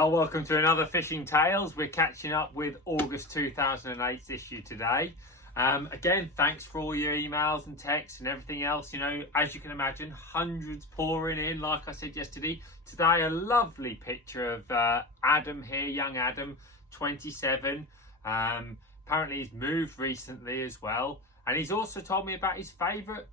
Well, welcome to another Fishing Tales. We're catching up with August 2008 issue today. Again, thanks for all your emails and texts and everything else. You know, as you can imagine, hundreds pouring in, like I said yesterday. Today, a lovely picture of Adam here, young Adam, 27. Apparently he's moved recently as well. And he's also told me about his favourite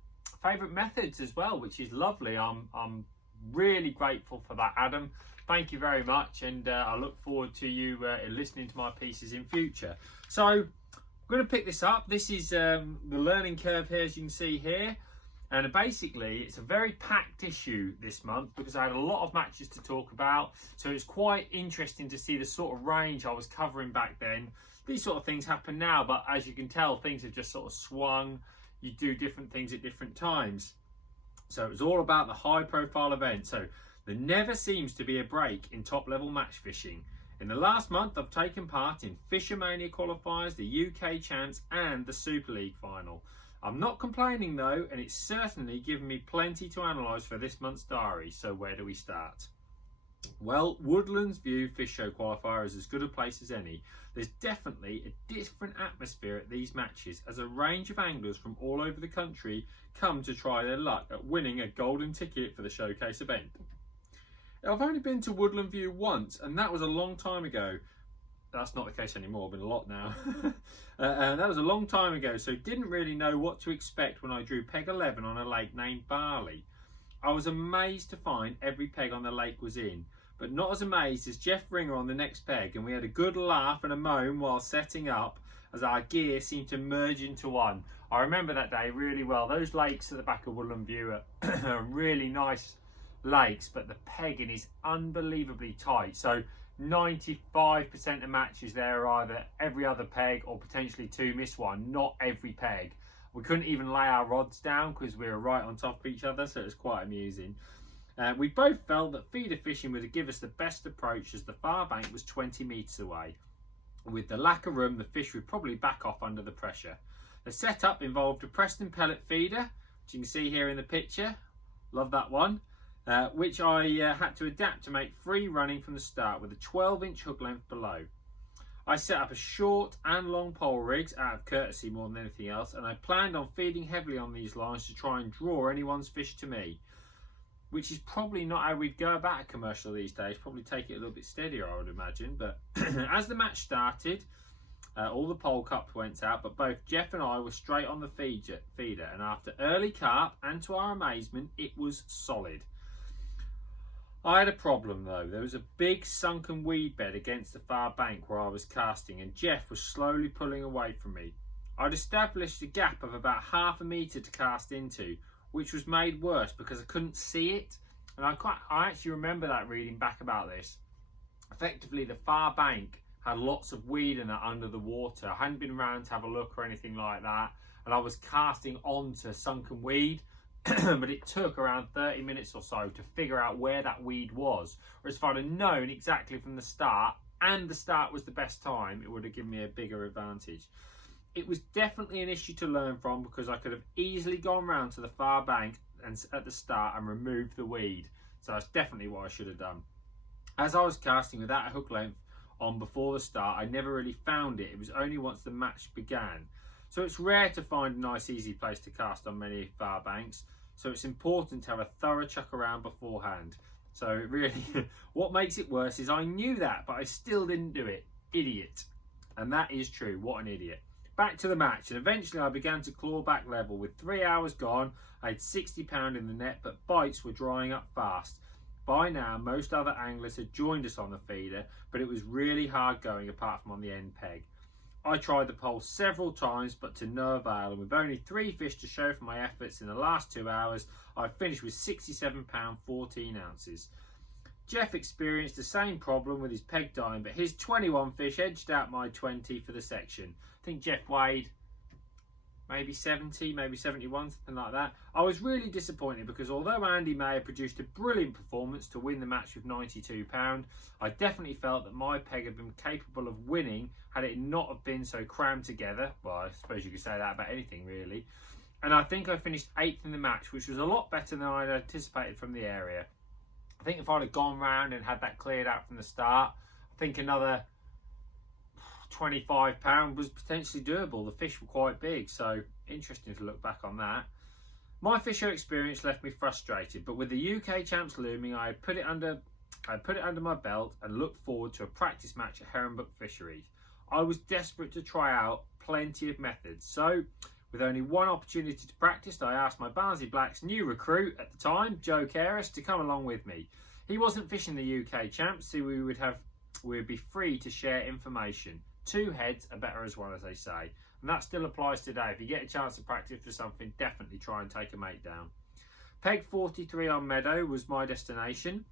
methods as well, which is lovely. I'm really grateful for that, Adam. Thank you very much, and I look forward to you listening to my pieces in future. So I'm going to pick this up. This is the learning curve here, as you can see here, and basically it's a very packed issue this month because I had a lot of matches to talk about. So it's quite interesting to see the sort of range I was covering back then. These sort of things happen now, but as you can tell, things have just sort of swung. You do different things at different times. So it was all about the high profile event. So there never seems to be a break in top level match fishing. In the last month, I've taken part in Fishermania qualifiers, the UK Champs and the Super League final. I'm not complaining though, and it's certainly given me plenty to analyse for this month's diary. So where do we start? Well, Woodlands View Fish Show qualifier is as good a place as any. There's definitely a different atmosphere at these matches as a range of anglers from all over the country come to try their luck at winning a golden ticket for the showcase event. I've only been to Woodland View once, and that was a long time ago. That's not the case anymore, been a lot now. And that was a long time ago, so didn't really know what to expect when I drew peg 11 on a lake named Barley. I was amazed to find every peg on the lake was in, but not as amazed as Jeff Ringer on the next peg, and we had a good laugh and a moan while setting up as our gear seemed to merge into one. I remember that day really well. Those lakes at the back of Woodland View are really nice lakes, but the pegging is unbelievably tight. So 95% of matches there are either every other peg or potentially two miss one, not every peg. We couldn't even lay our rods down because we were right on top of each other, so it was quite amusing. We both felt that feeder fishing would give us the best approach as the far bank was 20 metres away. With the lack of room, the fish would probably back off under the pressure. The setup involved a Preston pellet feeder, which you can see here in the picture. Love that one. Which I had to adapt to make free running from the start with a 12-inch hook length below. I set up a short and long pole rigs out of courtesy more than anything else, and I planned on feeding heavily on these lines to try and draw anyone's fish to me, which is probably not how we'd go about a commercial these days. Probably take it a little bit steadier, I would imagine. But as the match started, all the pole cups went out, but both Jeff and I were straight on the feeder, and after early carp, and to our amazement, it was solid. I had a problem though. There was a big sunken weed bed against the far bank where I was casting, and Jeff was slowly pulling away from me. I'd established a gap of about half a metre to cast into, which was made worse because I couldn't see it. And I actually remember that reading back about this. Effectively, the far bank had lots of weed in it under the water. I hadn't been around to have a look or anything like that, and I was casting onto sunken weed. But it took around 30 minutes or so to figure out where that weed was. Whereas if I'd have known exactly from the start, and the start was the best time, it would have given me a bigger advantage. It was definitely an issue to learn from because I could have easily gone round to the far bank and at the start and removed the weed. So that's definitely what I should have done. As I was casting without a hook length on before the start, I never really found it. It was only once the match began. So it's rare to find a nice easy place to cast on many far banks. So it's important to have a thorough chuck around beforehand. So it really, what makes it worse is I knew that, but I still didn't do it. Idiot. And that is true. What an idiot. Back to the match, and eventually I began to claw back level. With 3 hours gone, I had 60 pound in the net, but bites were drying up fast. By now, most other anglers had joined us on the feeder, but it was really hard going apart from on the end peg. I tried the pole several times, but to no avail, and with only 3 fish to show for my efforts in the last 2 hours, I finished with £67 14 ounces. Jeff experienced the same problem with his peg dying, but his 21 fish edged out my 20 for the section. I think Jeff weighed maybe 70, maybe 71, something like that. I was really disappointed because although Andy Mayer produced a brilliant performance to win the match with £92, I definitely felt that my peg had been capable of winning had it not have been so crammed together. Well, I suppose you could say that about anything really. And I think I finished 8th in the match, which was a lot better than I'd anticipated from the area. I think if I'd have gone round and had that cleared out from the start, I think another £25 was potentially doable. The fish were quite big, so interesting to look back on that. My fisher experience left me frustrated, but with the UK champs looming, I put it under my belt and looked forward to a practice match at Herringbrook Fisheries. I was desperate to try out plenty of methods, so with only one opportunity to practice, I asked my Barnsley Blacks new recruit at the time, Joe Kerry, to come along with me. He wasn't fishing the UK champs, so we would be free to share information. Two heads are better as one, as they say. And that still applies today. If you get a chance to practice for something, definitely try and take a mate down. Peg 43 on Meadow was my destination.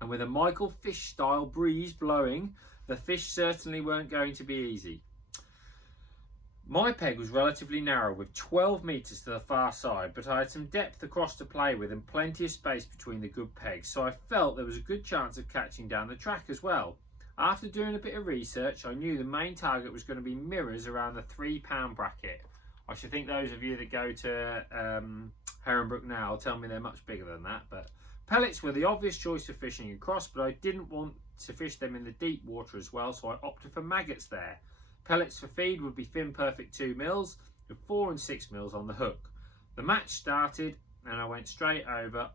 And with a Michael Fish style breeze blowing, the fish certainly weren't going to be easy. My peg was relatively narrow with 12 metres to the far side, but I had some depth across to play with and plenty of space between the good pegs, so I felt there was a good chance of catching down the track as well. After doing a bit of research, I knew the main target was going to be mirrors around the £3 bracket. I should think those of you that go to Herringbrook now tell me they're much bigger than that, but pellets were the obvious choice for fishing across, but I didn't want to fish them in the deep water as well, so I opted for maggots there. Pellets for feed would be Fin Perfect 2 mils with 4 and 6 mils on the hook. The match started and I went straight over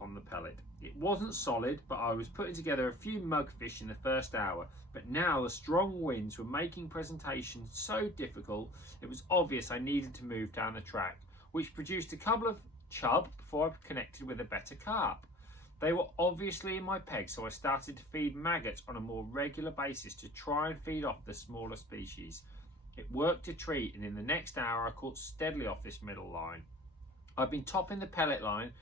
on the pellet. It wasn't solid, but I was putting together a few mugfish in the first hour, but now the strong winds were making presentation so difficult it was obvious I needed to move down the track, which produced a couple of chub before I connected with a better carp. They were obviously in my peg, so I started to feed maggots on a more regular basis to try and feed off the smaller species. It worked a treat, and in the next hour I caught steadily off this middle line. I've been topping the pellet line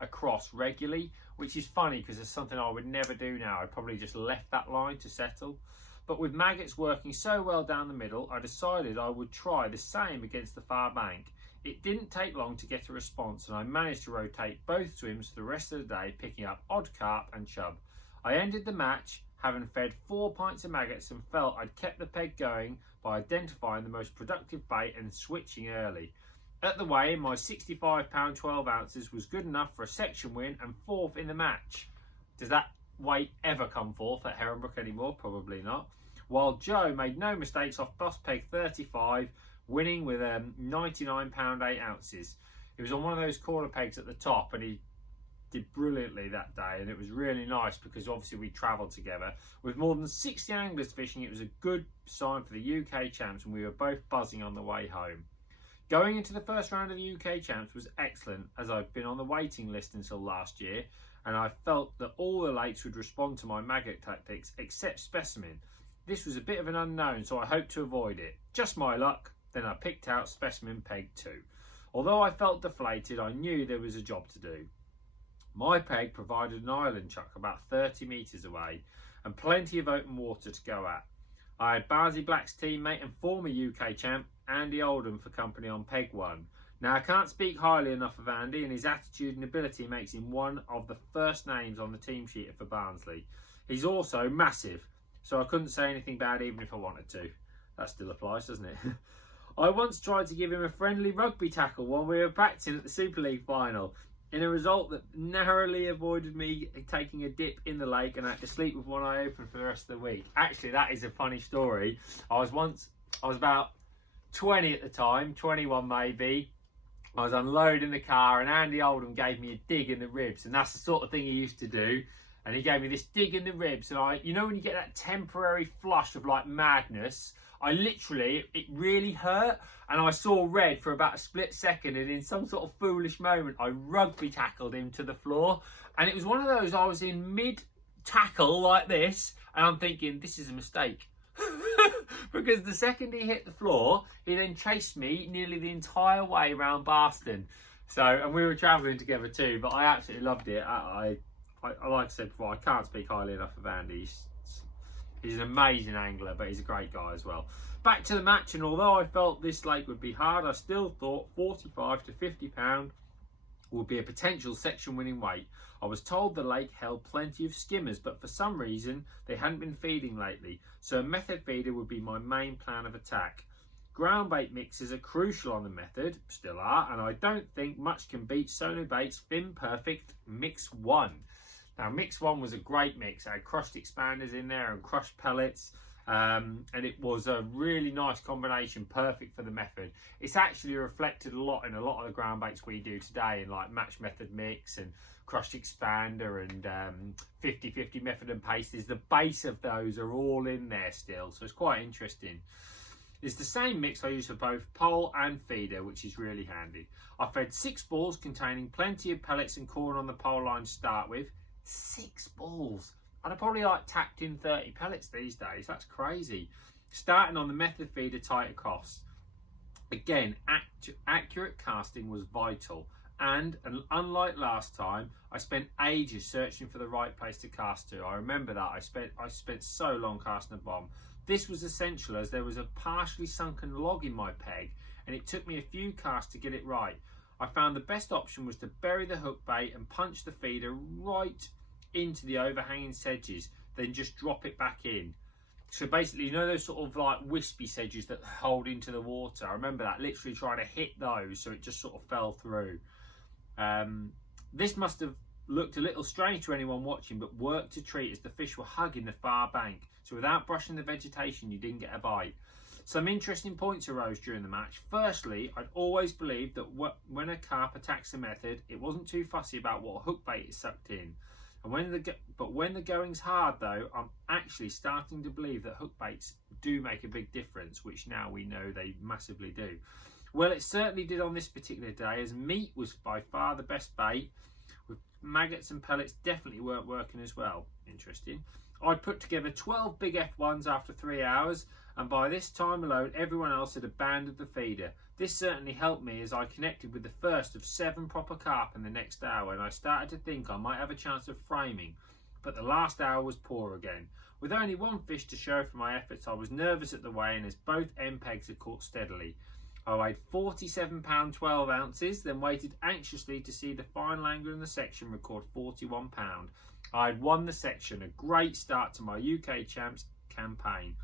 across regularly, which is funny because it's something I would never do now. I'd probably just left that line to settle. But with maggots working so well down the middle, I decided I would try the same against the far bank. It didn't take long to get a response, and I managed to rotate both swims for the rest of the day, picking up odd carp and chub. I ended the match having fed 4 pints of maggots and felt I'd kept the peg going by identifying the most productive bait and switching early. At the weigh, my £65 12 ounces was good enough for a section win and 4th in the match. Does that weight ever come forth at Herringbrook anymore? Probably not. While Joe made no mistakes off bus peg 35, winning with £99 8 ounces. He was on one of those corner pegs at the top and he did brilliantly that day, and it was really nice because obviously we travelled together. With more than 60 anglers fishing, it was a good sign for the UK champs, and we were both buzzing on the way home. Going into the first round of the UK champs was excellent, as I'd been on the waiting list until last year, and I felt that all the lakes would respond to my maggot tactics except Specimen. This was a bit of an unknown, so I hoped to avoid it. Just my luck. Then I picked out Specimen Peg 2. Although I felt deflated, I knew there was a job to do. My peg provided an island chuck about 30 metres away and plenty of open water to go at. I had Barnsley Black's teammate and former UK champ Andy Oldham for company on Peg 1. Now I can't speak highly enough of Andy, and his attitude and ability makes him one of the first names on the team sheet for Barnsley. He's also massive, so I couldn't say anything bad even if I wanted to. That still applies, doesn't it? I once tried to give him a friendly rugby tackle while we were practicing at the Super League final, in a result that narrowly avoided me taking a dip in the lake, and I had to sleep with one eye open for the rest of the week. Actually, that is a funny story. I was about 20 at the time, 21 maybe. I was unloading the car and Andy Oldham gave me a dig in the ribs, and that's the sort of thing he used to do. And he gave me this dig in the ribs, and you know when you get that temporary flush of like madness, it really hurt, and I saw red for about a split second, and in some sort of foolish moment I rugby tackled him to the floor. And it was one of those, I was in mid tackle like this and I'm thinking this is a mistake because the second he hit the floor he then chased me nearly the entire way around Barston. So, and we were travelling together too, but I absolutely loved it. I like I said before, I can't speak highly enough of Andy. He's an amazing angler, but he's a great guy as well. Back to the match, and although I felt this lake would be hard, I still thought 45 to 50 pound would be a potential section winning weight. I was told the lake held plenty of skimmers, but for some reason they hadn't been feeding lately, so a method feeder would be my main plan of attack. Ground bait mixes are crucial on the method, still are, and I don't think much can beat Sono Bait's Fin Perfect Mix 1. Now mix 1 was a great mix. I had crushed expanders in there and crushed pellets. And it was a really nice combination, perfect for the method. It's actually reflected a lot in a lot of the ground baits we do today, in like match method mix and crushed expander and 50-50 method and pastes. The base of those are all in there still, so it's quite interesting. It's the same mix I use for both pole and feeder, which is really handy. I fed 6 balls containing plenty of pellets and corn on the pole line to start with. 6 balls. I'd have probably like tapped in 30 pellets these days. That's crazy. Starting on the method feeder tight across. Again, accurate casting was vital. And unlike last time, I spent ages searching for the right place to cast to. I remember that. I spent so long casting a bomb. This was essential as there was a partially sunken log in my peg, and it took me a few casts to get it right. I found the best option was to bury the hook bait and punch the feeder right into the overhanging sedges, then just drop it back in. So basically, you know those sort of like wispy sedges that hold into the water? I remember that, literally trying to hit those so it just sort of fell through. This must have looked a little strange to anyone watching, but worked to treat as the fish were hugging the far bank. So without brushing the vegetation, you didn't get a bite. Some interesting points arose during the match. Firstly, I'd always believed that when a carp attacks a method, it wasn't too fussy about what hook bait it sucked in. And when the going's hard though, I'm actually starting to believe that hook baits do make a big difference, which now we know they massively do. Well, it certainly did on this particular day, as meat was by far the best bait, with maggots and pellets definitely weren't working as well. Interesting. I'd put together 12 big F1s after 3 hours, and by this time alone everyone else had abandoned the feeder. This certainly helped me as I connected with the first of 7 proper carp in the next hour, and I started to think I might have a chance of framing, but the last hour was poor again. With only 1 fish to show for my efforts, I was nervous at the weigh-in as both end pegs had caught steadily. I weighed 47 pounds 12 ounces, then waited anxiously to see the final angler in the section record 41 pounds. I had won the section, a great start to my UK Champs campaign.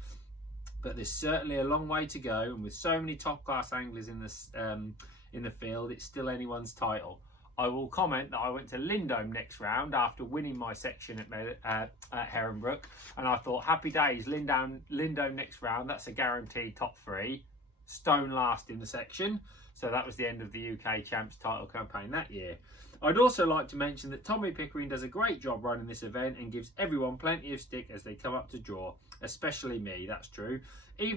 But there's certainly a long way to go, and with so many top-class anglers in the field, it's still anyone's title. I will comment that I went to Lindome next round after winning my section at Heronbrook, and I thought, happy days, Lindome next round, that's a guaranteed top 3. Stone last in the section, so that was the end of the UK Champs title campaign that year. I'd also like to mention that Tommy Pickering does a great job running this event and gives everyone plenty of stick as they come up to draw, especially me, that's true. He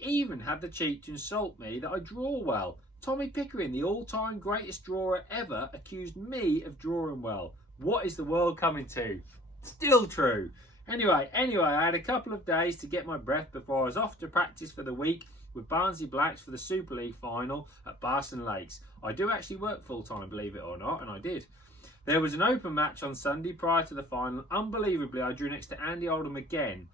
even had the cheek to insult me that I draw well. Tommy Pickering, the all-time greatest drawer ever, accused me of drawing well. What is the world coming to? Still true. Anyway, I had a couple of days to get my breath before I was off to practice for the week with Barnsley Blacks for the Super League final at Barson Lakes. I do actually work full-time, believe it or not, and I did. There was an open match on Sunday prior to the final. Unbelievably, I drew next to Andy Oldham again.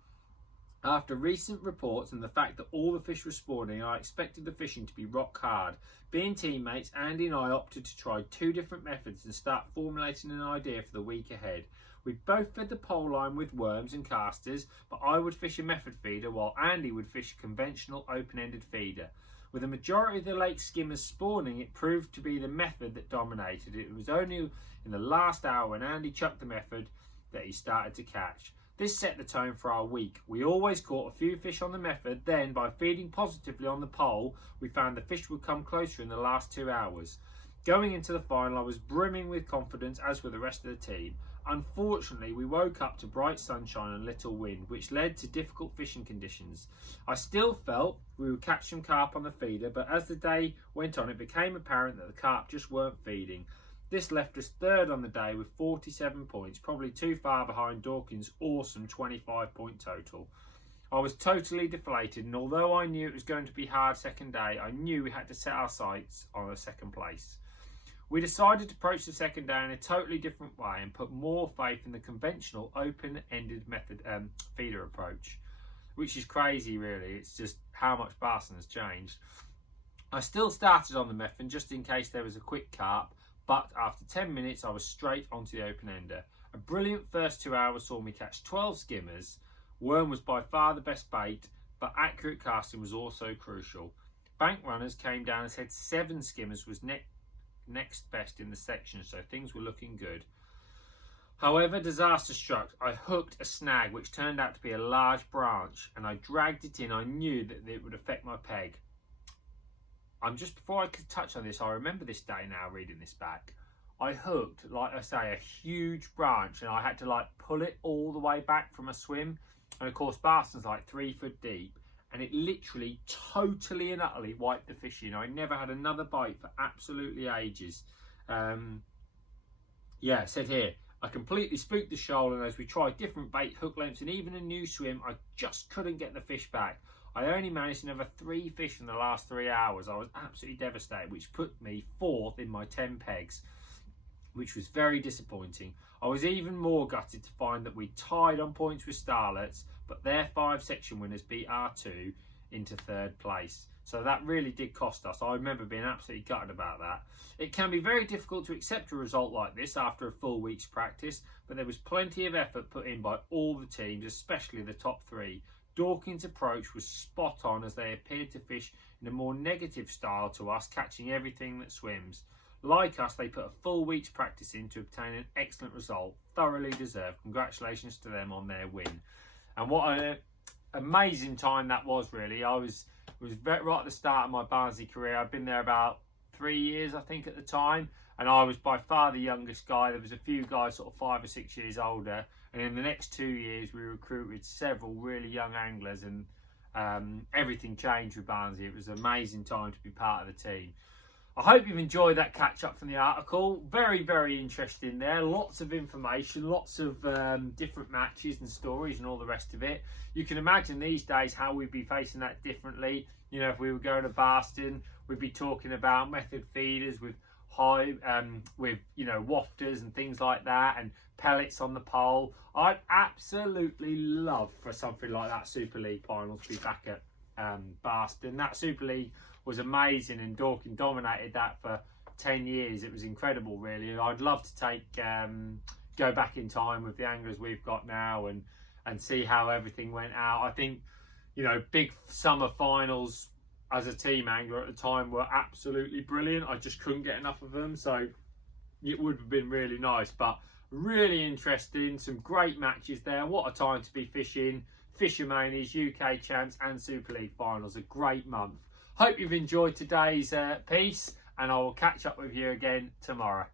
After recent reports and the fact that all the fish were spawning, I expected the fishing to be rock hard. Being teammates, Andy and I opted to try 2 different methods and start formulating an idea for the week ahead. We both fed the pole line with worms and casters, but I would fish a method feeder while Andy would fish a conventional open-ended feeder. With the majority of the lake skimmers spawning, it proved to be the method that dominated. It was only in the last hour when Andy chucked the method that he started to catch. This set the tone for our week. We always caught a few fish on the method, then by feeding positively on the pole, we found the fish would come closer in the last 2 hours. Going into the final, I was brimming with confidence, as were the rest of the team. Unfortunately, we woke up to bright sunshine and little wind, which led to difficult fishing conditions. I still felt we would catch some carp on the feeder, but as the day went on, it became apparent that the carp just weren't feeding. This left us third on the day with 47 points, probably too far behind Dawkins' awesome 25-point total. I was totally deflated, and although I knew it was going to be hard second day, I knew we had to set our sights on a second place. We decided to approach the second day in a totally different way and put more faith in the conventional open-ended method feeder approach, which is crazy really. It's just how much Barson has changed. I still started on the method just in case there was a quick carp, but after 10 minutes I was straight onto the open-ender. A brilliant first 2 hours saw me catch 12 skimmers. Worm was by far the best bait, but accurate casting was also crucial. Bank runners came down and said 7 skimmers was next best in the section, so things were looking good. However, disaster struck. I hooked a snag which turned out to be a large branch, and I dragged it in. I knew that it would affect my peg. Before I could touch on this, I remember this day now reading this back. I hooked, like I say, a huge branch, and I had to like pull it all the way back from a swim. And of course, Barston's like 3 foot deep, and it literally totally and utterly wiped the fish in. I never had another bite for absolutely ages. Yeah, it said here, I completely spooked the shoal, and as we tried different bait, hook lengths, and even a new swim, I just couldn't get the fish back. I only managed another 3 fish in the last 3 hours. I was absolutely devastated, which put me 4th in my 10 pegs, which was very disappointing. I was even more gutted to find that we tied on points with Starlets, but their 5 section winners beat our 2 into 3rd place. So that really did cost us. I remember being absolutely gutted about that. It can be very difficult to accept a result like this after a full week's practice, but there was plenty of effort put in by all the teams, especially the top 3. Dawkins' approach was spot on, as they appeared to fish in a more negative style to us, catching everything that swims. Like us, they put a full week's practice in to obtain an excellent result. Thoroughly deserved. Congratulations to them on their win. And what an amazing time that was, really. It was right at the start of my Barnsley career. I'd been there about 3 years, I think, at the time, and I was by far the youngest guy. There was a few guys sort of 5 or 6 years older, and in the next 2 years we recruited several really young anglers, and everything changed with Barnsley. It was an amazing time to be part of the team. I hope you've enjoyed that catch up from the article. Very, very interesting there. Lots of information, lots of different matches and stories and all the rest of it. You can imagine these days how we'd be facing that differently. You know, if we were going to Barston, we'd be talking about method feeders with wafters and things like that, and pellets on the pole. I'd absolutely love for something like that Super League final to be back at Barston. That Super League was amazing, and Dawkins dominated that for 10 years. It was incredible, really. And I'd love to go back in time with the anglers we've got now and see how everything went out. I think, you know, big summer finals as a team angler at the time were absolutely brilliant. I just couldn't get enough of them, so it would have been really nice. But really interesting, some great matches there. What a time to be fishing. Fishermanies, UK champs and Super League finals. A great month. Hope you've enjoyed today's piece, and I will catch up with you again tomorrow.